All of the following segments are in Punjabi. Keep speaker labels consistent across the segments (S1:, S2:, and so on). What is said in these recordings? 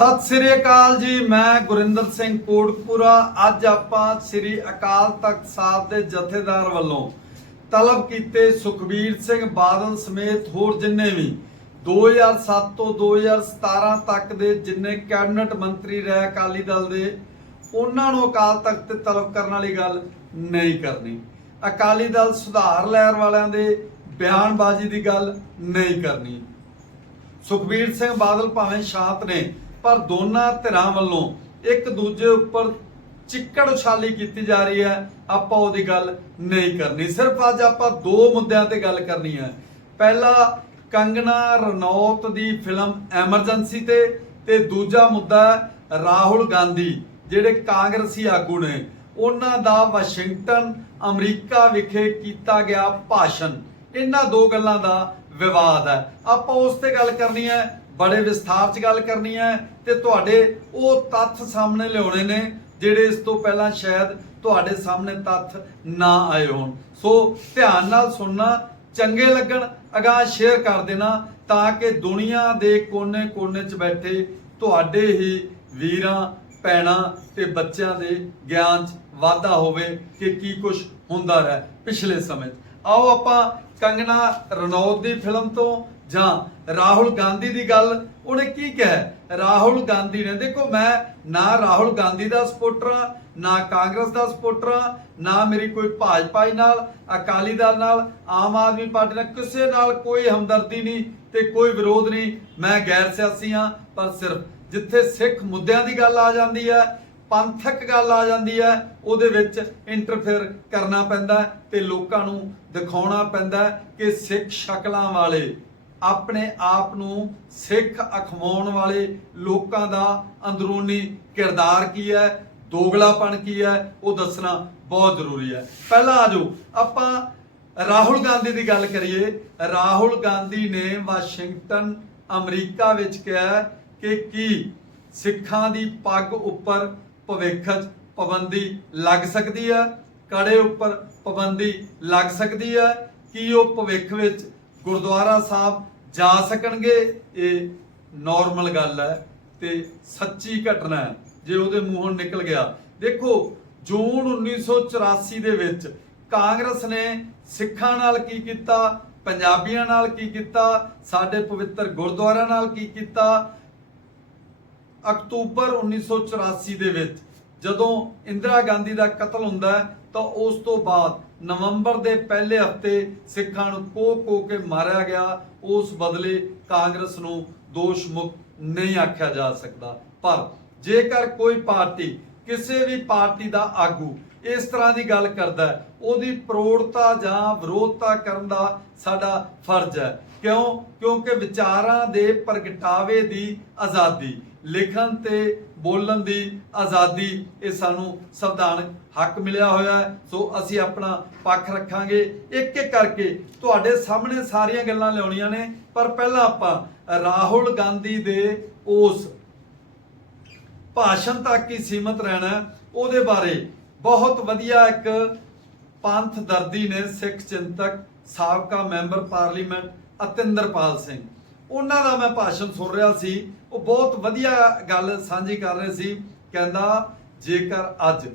S1: ਸਤਿ ਸ੍ਰੀ ਅਕਾਲ ਜੀ, ਮੈਂ ਗੁਰਿੰਦਰ ਸਿੰਘ ਕੋਟਪੁਰਾ ਅੱਜ ਆਪਾਂ ਸ੍ਰੀ ਅਕਾਲ ਤਖਤ ਸਾਹਿਬ ਦੇ ਜਥੇਦਾਰ ਵੱਲੋਂ ਤਲਬ ਕੀਤੇ ਸੁਖਬੀਰ ਸਿੰਘ ਬਾਦਲ ਸਮੇਤ ਹੋਰ ਜਿੰਨੇ ਵੀ 2007 ਤੋਂ 2017 ਤੱਕ ਦੇ ਜਿੰਨੇ ਕੈਬਨਿਟ ਮੰਤਰੀ ਰਹੇ ਅਕਾਲੀ ਦਲ ਦੇ, ਉਹਨਾਂ ਨੂੰ ਅਕਾਲ ਤਖਤ ਤੇ ਤਲਬ ਕਰਨ ਵਾਲੀ ਗੱਲ ਨਹੀਂ ਕਰਨੀ। ਅਕਾਲੀ ਦਲ ਸੁਧਾਰ ਲਹਿਰ ਵਾਲਿਆਂ ਦੇ ਬਿਆਨਬਾਜ਼ੀ ਦੀ ਗੱਲ ਨਹੀਂ ਕਰਨੀ। ਸੁਖਬੀਰ ਸਿੰਘ ਬਾਦਲ ਭਾਵੇਂ ਸ਼ਾਂਤ ਨੇ ਪਰ ਦੋਨਾਂ ਧਿਰਾਂ ਵੱਲੋਂ ਇੱਕ ਦੂਜੇ ਉੱਪਰ ਚਿੱਕੜ ਉਛਾਲੀ ਕੀਤੀ ਜਾ ਰਹੀ ਹੈ। ਆਪਾਂ ਉਹਦੀ ਗੱਲ ਨਹੀਂ ਕਰਨੀ। ਸਿਰਫ ਅੱਜ ਆਪਾਂ ਦੋ ਮੁੱਦਿਆਂ ਤੇ ਗੱਲ ਕਰਨੀ ਹੈ। ਪਹਿਲਾ ਕੰਗਨਾ ਰਣੌਤ ਦੀ ਫਿਲਮ ਐਮਰਜੈਂਸੀ ਤੇ ਤੇ ਦੂਜਾ ਮੁੱਦਾ ਰਾਹੁਲ ਗਾਂਧੀ, ਜਿਹੜੇ ਕਾਂਗਰਸੀ ਆਗੂ ਨੇ। ਉਹਨਾਂ ਦਾ ਵਾਸ਼ਿੰਗਟਨ, ਅਮਰੀਕਾ ਵਿਖੇ ਕੀਤਾ ਗਿਆ ਭਾਸ਼ਣ। ਇਹਨਾਂ ਦੋ ਗੱਲਾਂ ਦਾ ਵਿਵਾਦ ਹੈ। ਆਪਾਂ ਉਸ ਤੇ ਗੱਲ ਕਰਨੀ ਹੈ। ਬੜੇ ਵਿਸਥਾਰ 'ਚ ਗੱਲ ਕਰਨੀ ਹੈ ਤੇ ਤੁਹਾਡੇ ਉਹ ਤੱਥ ਸਾਹਮਣੇ ਲਿਆਉਣੇ ਨੇ, ਜਿਹੜੇ ਇਸ ਤੋਂ ਪਹਿਲਾਂ ਸ਼ਾਇਦ ਤੁਹਾਡੇ ਸਾਹਮਣੇ ਤੱਥ ਨਾ ਆਏ ਹੋਣ। ਸੋ ਧਿਆਨ ਨਾਲ ਸੁਣਨਾ, ਚੰਗੇ ਲੱਗਣ, ਅਗਾਹ ਸ਼ੇਅਰ ਕਰ ਦੇਣਾ, ਤਾਂ ਕਿ ਦੁਨੀਆ ਦੇ ਕੋਨੇ-ਕੋਨੇ 'ਚ ਬੈਠੇ ਤੁਹਾਡੇ ਹੀ ਵੀਰਾਂ, ਭੈਣਾਂ ਤੇ ਬੱਚਿਆਂ ਦੇ ਗਿਆਨ 'ਚ ਵਾਧਾ ਹੋਵੇ ਕਿ ਕੀ ਕੁਝ ਹੁੰਦਾ ਰਿਹਾ ਪਿਛਲੇ ਸਮੇਂ 'ਚ। ਆਓ ਆਪਾਂ ਕੰਗਣਾ ਰਣੌਤ ਦੀ ਫਿਲਮ ਤੋਂ ਜਾਂ ਰਾਹੁਲ ਗਾਂਧੀ ਦੀ ਗੱਲ, ਉਹਨੇ ਕੀ ਕਿਹਾ? ਰਾਹੁਲ ਗਾਂਧੀ ਨੇ, ਦੇਖੋ ਮੈਂ ਨਾ ਰਾਹੁਲ ਗਾਂਧੀ ਦਾ ਸਪੋਰਟਰ ਹਾਂ, ਨਾ ਕਾਂਗਰਸ ਦਾ ਸਪੋਰਟਰ ਹਾਂ, ਨਾ ਮੇਰੀ ਕੋਈ ਭਾਜਪਾ ਨਾਲ, ਅਕਾਲੀ ਦਲ ਨਾਲ, ਆਮ ਆਦਮੀ ਪਾਰਟੀ ਨਾਲ, ਕਿਸੇ ਨਾਲ ਕੋਈ ਹਮਦਰਦੀ ਨਹੀਂ ਤੇ ਕੋਈ ਵਿਰੋਧ ਨਹੀਂ। ਮੈਂ ਗੈਰ ਸਿਆਸੀ ਹਾਂ, ਪਰ ਸਿਰਫ ਜਿੱਥੇ ਸਿੱਖ ਮੁੱਦਿਆਂ ਦੀ ਗੱਲ ਆ ਜਾਂਦੀ ਹੈ, ਪੰਥਕ ਗੱਲ ਆ ਜਾਂਦੀ ਹੈ, ਉਹਦੇ ਵਿੱਚ ਇੰਟਰਫੇਅਰ ਕਰਨਾ ਪੈਂਦਾ ਹੈ ਤੇ ਲੋਕਾਂ ਨੂੰ ਦਿਖਾਉਣਾ ਪੈਂਦਾ ਕਿ ਸਿੱਖ ਸ਼ਕਲਾਂ ਵਾਲੇ ਆਪਣੇ ਆਪ ਨੂੰ ਸਿੱਖ ਅਖਵਾਉਣ ਵਾਲੇ ਲੋਕਾਂ ਦਾ ਅੰਦਰੂਨੀ ਕਿਰਦਾਰ ਕੀ ਹੈ? ਦੋਗਲਾਪਣ ਕੀ ਹੈ? ਉਹ ਦੱਸਣਾ ਬਹੁਤ ਜ਼ਰੂਰੀ ਹੈ। ਪਹਿਲਾਂ ਆਜੋ ਆਪਾਂ ਰਾਹੁਲ ਗਾਂਧੀ ਦੀ ਗੱਲ ਕਰੀਏ। ਰਾਹੁਲ ਗਾਂਧੀ ਨੇ ਵਾਸ਼ਿੰਗਟਨ, ਅਮਰੀਕਾ ਵਿੱਚ ਕਿਹਾ ਕਿ ਕੀ ਸਿੱਖਾਂ ਦੀ ਪੱਗ ਉੱਪਰ ਭਵਿੱਖ 'ਚ ਪਾਬੰਦੀ ਲੱਗ ਸਕਦੀ ਹੈ? ਕੜੇ ਉੱਪਰ ਪਾਬੰਦੀ ਲੱਗ ਸਕਦੀ ਹੈ? ਕੀ ਉਹ ਭਵਿੱਖ ਵਿੱਚ ਗੁਰਦੁਆਰਾ ਸਾਹਿਬ ਜਾ ਸਕਣਗੇ, ਇਹ ਨਾਰਮਲ ਗੱਲ ਹੈ ਤੇ ਸੱਚੀ ਘਟਨਾ ਹੈ। ਜੇ ਉਹਦੇ ਮੂੰਹੋਂ ਨਿਕਲ ਗਿਆ। ਦੇਖੋ, ਜੂਨ 1984 ਦੇ ਵਿੱਚ ਕਾਂਗਰਸ ਨੇ ਸਿੱਖਾਂ ਨਾਲ ਕੀ ਕੀਤਾ, ਪੰਜਾਬੀਆਂ ਨਾਲ ਕੀ ਕੀਤਾ, ਸਾਡੇ ਪਵਿੱਤਰ ਗੁਰਦੁਆਰਿਆਂ ਨਾਲ ਕੀ ਕੀਤਾ। ਅਕਤੂਬਰ 1984 ਦੇ ਵਿੱਚ ਜਦੋਂ ਇੰਦਰਾ ਗਾਂਧੀ ਦਾ ਕਤਲ ਹੁੰਦਾ ਹੈ, ਤਾਂ ਉਸ ਤੋਂ ਬਾਅਦ ਨਵੰਬਰ ਦੇ ਪਹਿਲੇ ਹਫ਼ਤੇ ਸਿੱਖਾਂ ਨੂੰ ਕੋ ਕੋ ਕੇ ਮਾਰਿਆ ਗਿਆ। ਉਸ ਬਦਲੇ ਕਾਂਗਰਸ ਨੂੰ ਦੋਸ਼ ਮੁਕਤ ਨਹੀਂ ਆਖਿਆ ਜਾ ਸਕਦਾ। ਪਰ ਜੇਕਰ ਕੋਈ ਪਾਰਟੀ ਕਿਸੇ ਵੀ ਪਾਰਟੀ ਦਾ ਆਗੂ ਇਸ ਤਰ੍ਹਾਂ ਦੀ ਗੱਲ ਕਰਦਾ ਉਹਦੀ ਪ੍ਰੋੜਤਾ ਜਾਂ ਵਿਰੋਧਤਾ ਕਰਨ ਦਾ ਸਾਡਾ ਫਰਜ਼ ਹੈ। ਕਿਉਂ? ਕਿਉਂਕਿ ਵਿਚਾਰਾਂ ਦੇ ਪ੍ਰਗਟਾਵੇ ਦੀ ਆਜ਼ਾਦੀ ਲਿਖਣ ਤੇ ਬੋਲਣ ਦੀ ਆਜ਼ਾਦੀ ਇਹ ਸਾਨੂੰ ਸੰਵਿਧਾਨ ਹੱਕ ਮਿਲਿਆ ਹੋਇਆ ਹੈ। ਸੋ ਅਸੀਂ ਆਪਣਾ ਪੱਖ ਰੱਖਾਂਗੇ। ਇੱਕ ਇੱਕ ਕਰਕੇ ਤੁਹਾਡੇ ਸਾਹਮਣੇ ਸਾਰੀਆਂ ਗੱਲਾਂ ਲਿਆਉਣੀਆਂ ਨੇ। ਪਰ ਪਹਿਲਾਂ ਆਪਾਂ ਰਾਹੁਲ ਗਾਂਧੀ ਦੇ ਉਸ ਭਾਸ਼ਣ ਤੱਕ ਹੀ ਸੀਮਤ ਰਹਿਣਾ ਉਹਦੇ ਬਾਰੇ ਬਹੁਤ ਵਧੀਆ ਇੱਕ ਪੰਥ ਦਰਦੀ ਨੇ ਸਿੱਖ ਚਿੰਤਕ ਸਾਬਕਾ ਮੈਂਬਰ ਪਾਰਲੀਮੈਂਟ ਅਤਿੰਦਰਪਾਲ ਸਿੰਘ। ਉਹਨਾਂ ਦਾ ਮੈਂ ਭਾਸ਼ਣ ਸੁਣ ਰਿਹਾ ਸੀ। ਉਹ ਬਹੁਤ ਵਧੀਆ ਗੱਲ ਸਾਂਝੀ ਕਰ ਰਹੇ ਸੀ। ਕਹਿੰਦਾ, ਜੇਕਰ ਅੱਜ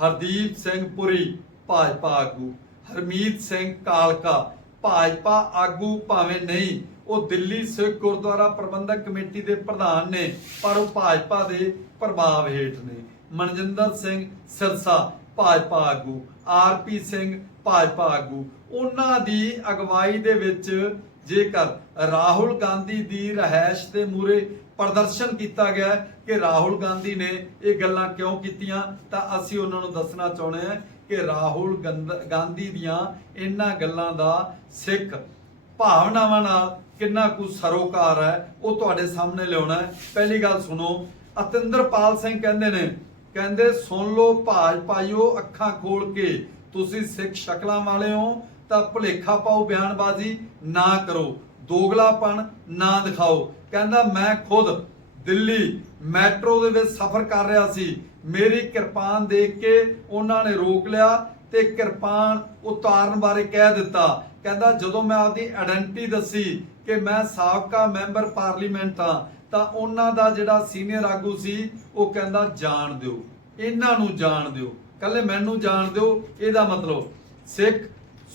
S1: ਹਰਦੀਪ ਸਿੰਘ ਪੁਰੀ ਭਾਜਪਾ ਆਗੂ, ਹਰਮੀਤ ਸਿੰਘ ਕਾਲਕਾ ਭਾਜਪਾ ਆਗੂ ਭਾਵੇਂ ਨਹੀਂ, ਉਹ ਦਿੱਲੀ ਸਿੱਖ ਗੁਰਦੁਆਰਾ ਪ੍ਰਬੰਧਕ ਕਮੇਟੀ ਦੇ ਪ੍ਰਧਾਨ ਨੇ, ਪਰ ਉਹ ਭਾਜਪਾ ਦੇ ਪ੍ਰਭਾਵ ਹੇਠ ਨੇ। ਮਨਜਿੰਦਰ ਸਿੰਘ ਸਿਰਸਾ ਭਾਜਪਾ ਆਗੂ ਆਰਪੀ ਸਿੰਘ ਭਾਜਪਾ ਆਗੂ। ਉਹਨਾਂ ਦੀ ਅਗਵਾਈ ਦੇ ਵਿੱਚ ਜੇਕਰ ਰਾਹੁਲ ਗਾਂਧੀ ਦੀ ਰਹਿائش ਦੇ ਮੂਰੇ ਪ੍ਰਦਰਸ਼ਨ ਕੀਤਾ ਗਿਆ ਕਿ ਰਾਹੁਲ ਗਾਂਧੀ ਨੇ ਇਹ ਗੱਲਾਂ ਕਿਉਂ ਕੀਤੀਆਂ, ਤਾਂ ਅਸੀਂ ਉਹਨਾਂ ਨੂੰ ਦੱਸਣਾ ਚਾਹੁੰਦੇ ਹਾਂ ਕਿ ਰਾਹੁਲ ਗਾਂਧੀ ਦੀਆਂ ਇਹਨਾਂ ਗੱਲਾਂ ਦਾ ਸਿੱਖ ਭਾਵਨਾਵਾਂ ਨਾਲ ਕਿੰਨਾ ਕੁ ਸਰੋਕਾਰ ਹੈ, ਉਹ ਤੁਹਾਡੇ ਸਾਹਮਣੇ ਲਿਆਉਣਾ ਹੈ। ਪਹਿਲੀ ਗੱਲ ਸੁਣੋ, ਅਤਿੰਦਰਪਾਲ ਸਿੰਘ ਕਹਿੰਦੇ ਨੇ, ਕਹਿੰਦੇ, ਸੁਣ ਲਓ ਭਾਜਪਾਈਓ ਅੱਖਾਂ ਖੋਲ ਕੇ, ਤੁਸੀਂ ਸਿੱਖ ਸ਼ਕਲਾਂ ਵਾਲੇ ਹੋ ਤਾਂ ਭੁਲੇਖਾ ਪਾਓ, ਬਿਆਨਬਾਜ਼ੀ ਨਾ ਕਰੋ। ਦੋਗਲਾਪਣ ਨਾ ਦਿਖਾਓ। ਕਹਿੰਦਾ, ਮੈਂ ਖੁਦ ਦਿੱਲੀ ਮੈਟਰੋ ਦੇ ਵਿੱਚ ਸਫ਼ਰ ਕਰ ਰਿਹਾ ਸੀ। ਮੇਰੀ ਕਿਰਪਾਨ ਦੇਖ ਕੇ ਉਹਨਾਂ ਨੇ ਰੋਕ ਲਿਆ ਤੇ ਕਿਰਪਾਨ ਉਤਾਰਨ ਬਾਰੇ ਕਹਿ ਦਿੱਤਾ। ਕਹਿੰਦਾ, ਜਦੋਂ ਮੈਂ ਆਪਦੀ ਆਇਡੈਂਟੀ ਦੱਸੀ ਕਿ ਮੈਂ ਸਾਬਕਾ ਮੈਂਬਰ ਪਾਰਲੀਮੈਂਟ ਹਾਂ, ਤਾਂ ਉਹਨਾਂ ਦਾ ਜਿਹੜਾ ਸੀਨੀਅਰ ਆਗੂ ਸੀ, ਉਹ ਕਹਿੰਦਾ, ਜਾਣ ਦਿਓ। ਇਹਨਾਂ ਨੂੰ ਜਾਣ ਦਿਓ। ਕੱਲੇ ਮੈਨੂੰ ਜਾਣ ਦਿਓ। ਇਹਦਾ ਮਤਲਬ, ਸਿੱਖ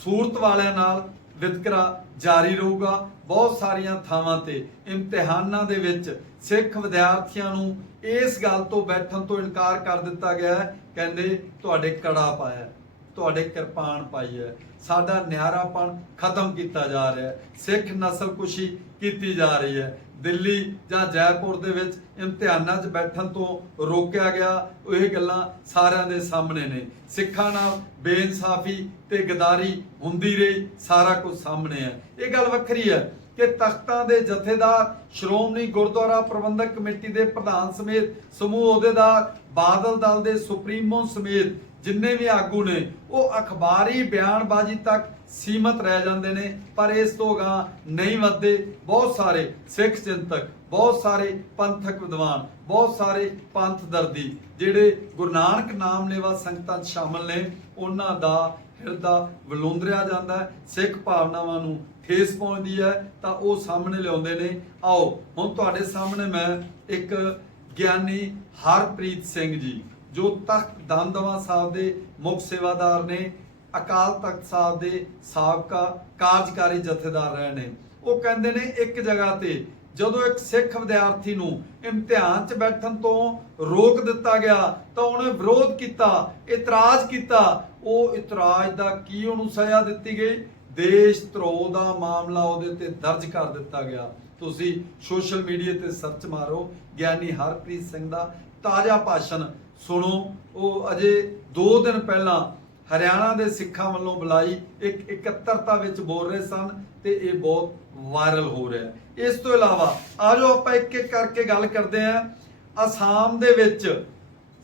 S1: ਸੂਰਤ ਵਾਲਿਆਂ ਨਾਲ ਵਿਤਕਰਾ ਜਾਰੀ ਰਹੂਗਾ। ਬਹੁਤ ਸਾਰੀਆਂ ਥਾਵਾਂ ਤੇ ਇਮਤਿਹਾਨਾਂ ਦੇ ਵਿੱਚ ਸਿੱਖ ਵਿਦਿਆਰਥੀਆਂ ਨੂੰ ਇਸ ਗੱਲ ਤੋਂ ਬੈਠਣ ਤੋਂ ਇਨਕਾਰ ਕਰ ਦਿੱਤਾ ਗਿਆ ਹੈ। ਕਹਿੰਦੇ, ਤੁਹਾਡੇ ਕੜਾ ਪਾਇਆ ਤੁਹਾਡੇ ਕਿਰਪਾਨ ਪਾਈ ਹੈ, ਸਾਡਾ ਨਿਆਰਾਪਣ ਖਤਮ ਕੀਤਾ ਜਾ ਰਿਹਾ ਹੈ, ਸਿੱਖ ਨਸਲਕੁਸ਼ੀ ਕੀਤੀ ਜਾ ਰਹੀ ਹੈ ਦਿੱਲੀ ਜਾਂ ਜੈਪੁਰ ਦੇ ਵਿੱਚ ਇਮਤਿਹਾਨਾਂ 'ਚ ਬੈਠਣ ਤੋਂ ਰੋਕਿਆ ਗਿਆ। ਇਹ ਗੱਲਾਂ ਸਾਰਿਆਂ ਦੇ ਸਾਹਮਣੇ ਨੇ। ਸਿੱਖਾਂ ਨਾਲ ਬੇਇਨਸਾਫੀ ਤੇ ਗਦਾਰੀ ਹੁੰਦੀ ਰਹੀ, ਸਾਰਾ ਕੁਝ ਸਾਹਮਣੇ ਹੈ। ਇਹ ਗੱਲ ਵੱਖਰੀ ਹੈ। ਕਿ ਤਖਤਾਂ ਦੇ ਜਥੇਦਾਰ, ਸ਼੍ਰੋਮਣੀ ਗੁਰਦੁਆਰਾ ਪ੍ਰਬੰਧਕ ਕਮੇਟੀ ਦੇ ਪ੍ਰਧਾਨ ਸਮੇਤ ਸਮੂਹ ਅਹੁਦੇਦਾਰ ਬਾਦਲ ਦਲ ਦੇ ਸੁਪਰੀਮੋ ਸਮੇਤ ਜਿੰਨੇ ਵੀ ਆਗੂ ਨੇ, ਉਹ ਅਖਬਾਰੀ ਬਿਆਨਬਾਜ਼ੀ ਤੱਕ ਸੀਮਤ ਰਹਿ ਜਾਂਦੇ ਨੇ। ਪਰ ਇਸ ਤੋਂ ਅਗਾਂਹ ਨਹੀਂ ਵੱਧਦੇ। ਬਹੁਤ ਸਾਰੇ ਸਿੱਖ ਚਿੰਤਕ, ਬਹੁਤ ਸਾਰੇ ਪੰਥਕ ਵਿਦਵਾਨ, ਬਹੁਤ ਸਾਰੇ ਪੰਥ ਦਰਦੀ, ਜਿਹੜੇ ਗੁਰੂ ਨਾਨਕ ਨਾਮ ਲੇਵਾ ਸੰਗਤਾਂ 'ਚ ਸ਼ਾਮਲ ਨੇ, ਉਹਨਾਂ ਦਾ ਹਿਰਦਾ ਵਲੂੰਦਰਿਆ ਜਾਂਦਾ ਹੈ। ਸਿੱਖ ਭਾਵਨਾਵਾਂ ਨੂੰ ਠੇਸ ਪਹੁੰਚਦੀ ਹੈ, ਤਾਂ ਉਹ ਸਾਹਮਣੇ ਲਿਆਉਂਦੇ ਨੇ। ਆਓ, ਹੁਣ ਤੁਹਾਡੇ ਸਾਹਮਣੇ ਮੈਂ ਇੱਕ ਗਿਆਨੀ ਹਰਪ੍ਰੀਤ ਸਿੰਘ ਜੀ, ਜੋ ਤਖਤ ਦਮਦਮਾ ਸਾਹਿਬ ਦੇ ਮੁੱਖ ਸੇਵਾਦਾਰ ਨੇ, ਅਕਾਲ ਤਖਤ ਸਾਹਿਬ ਦੇ ਸਾਬਕਾ ਕਾਰਜਕਾਰੀ ਜਥੇਦਾਰ ਰਹੇ ਨੇ। ਉਹ ਕਹਿੰਦੇ ਨੇ ਇੱਕ ਜਗ੍ਹਾ ਤੇ, ਜਦੋਂ ਇੱਕ ਸਿੱਖ ਵਿਦਿਆਰਥੀ ਨੂੰ ਇਮਤਿਹਾਨ 'ਚ ਬੈਠਣ ਤੋਂ ਰੋਕ ਦਿੱਤਾ ਗਿਆ, ਤਾਂ ਉਹਨੇ ਵਿਰੋਧ ਕੀਤਾ, ਇਤਰਾਜ਼ ਕੀਤਾ। ਉਹ ਇਤਰਾਜ਼ ਦਾ ਕੀ ਉਹਨੂੰ ਸਜ਼ਾ ਦਿੱਤੀ ਗਈ? ਦੇਸ਼ ਧਰੋ ਦਾ ਮਾਮਲਾ ਉਹਦੇ ਤੇ ਦਰਜ ਕਰ ਦਿੱਤਾ ਗਿਆ। ਤੁਸੀਂ ਸੋਸ਼ਲ ਮੀਡੀਆ ਤੇ ਸਰਚ ਮਾਰੋ, ਗਿਆਨੀ ਹਰਪ੍ਰੀਤ ਸਿੰਘ ਦਾ ਤਾਜ਼ਾ ਭਾਸ਼ਣ ਸੁਣੋ। ਉਹ ਅਜੇ 2 ਦਿਨ ਪਹਿਲਾਂ ਹਰਿਆਣਾ ਦੇ ਸਿੱਖਾਂ ਵੱਲੋਂ ਬੁਲਾਈ ਇੱਕ ਇਕੱਤਰਤਾ ਵਿੱਚ ਬੋਲ ਰਹੇ ਸਨ ਤੇ ਇਹ ਬਹੁਤ ਵਾਇਰਲ ਹੋ ਰਿਹਾ ਹੈ। ਇਸ ਤੋਂ ਇਲਾਵਾ ਆਜੋ ਆਪਾਂ ਇੱਕ ਇੱਕ ਕਰਕੇ ਗੱਲ ਕਰਦੇ ਹਾਂ। ਅਸਾਮ ਦੇ ਵਿੱਚ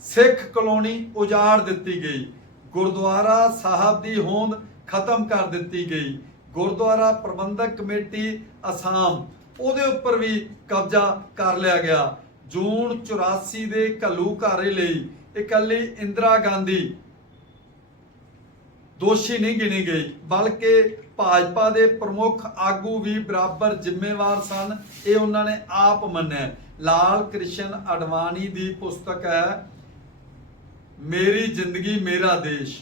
S1: ਸਿੱਖ ਕਲੋਨੀ ਉਜਾੜ ਦਿੱਤੀ ਗਈ। ਗੁਰਦੁਆਰਾ ਸਾਹਿਬ ਦੀ ਹੋਂਦ ਖਤਮ ਕਰ ਦਿੱਤੀ ਗਈ। ਗੁਰਦੁਆਰਾ ਪ੍ਰਬੰਧਕ ਕਮੇਟੀ ਅਸਾਮ, ਉਹਦੇ ਉੱਪਰ ਵੀ ਕਬਜ਼ਾ ਕਰ ਲਿਆ ਗਿਆ। ਜੂਨ 84 ਦੇ ਘੱਲੂ ਲਈ ਇਕੱਲੀ ਇੰਦਰਾ ਗਾਂਧੀ ਦੋਸ਼ੀ ਨਹੀਂ ਗਿਣੀ ਗਈ, ਬਲਕਿ ਭਾਜਪਾ ਦੇ ਪ੍ਰਮੁੱਖ ਆਗੂ ਵੀ ਬਰਾਬਰ ਜ਼ਿੰਮੇਵਾਰ ਸਨ, ਇਹ ਉਹਨਾਂ ਨੇ ਆਪ ਮੰਨਿਆ। ਲਾਲ ਕ੍ਰਿਸ਼ਨ ਅਡਵਾਨੀ ਦੀ ਪੁਸਤਕ ਹੈ, ਮੇਰੀ ਜ਼ਿੰਦਗੀ, ਮੇਰਾ ਦੇਸ਼।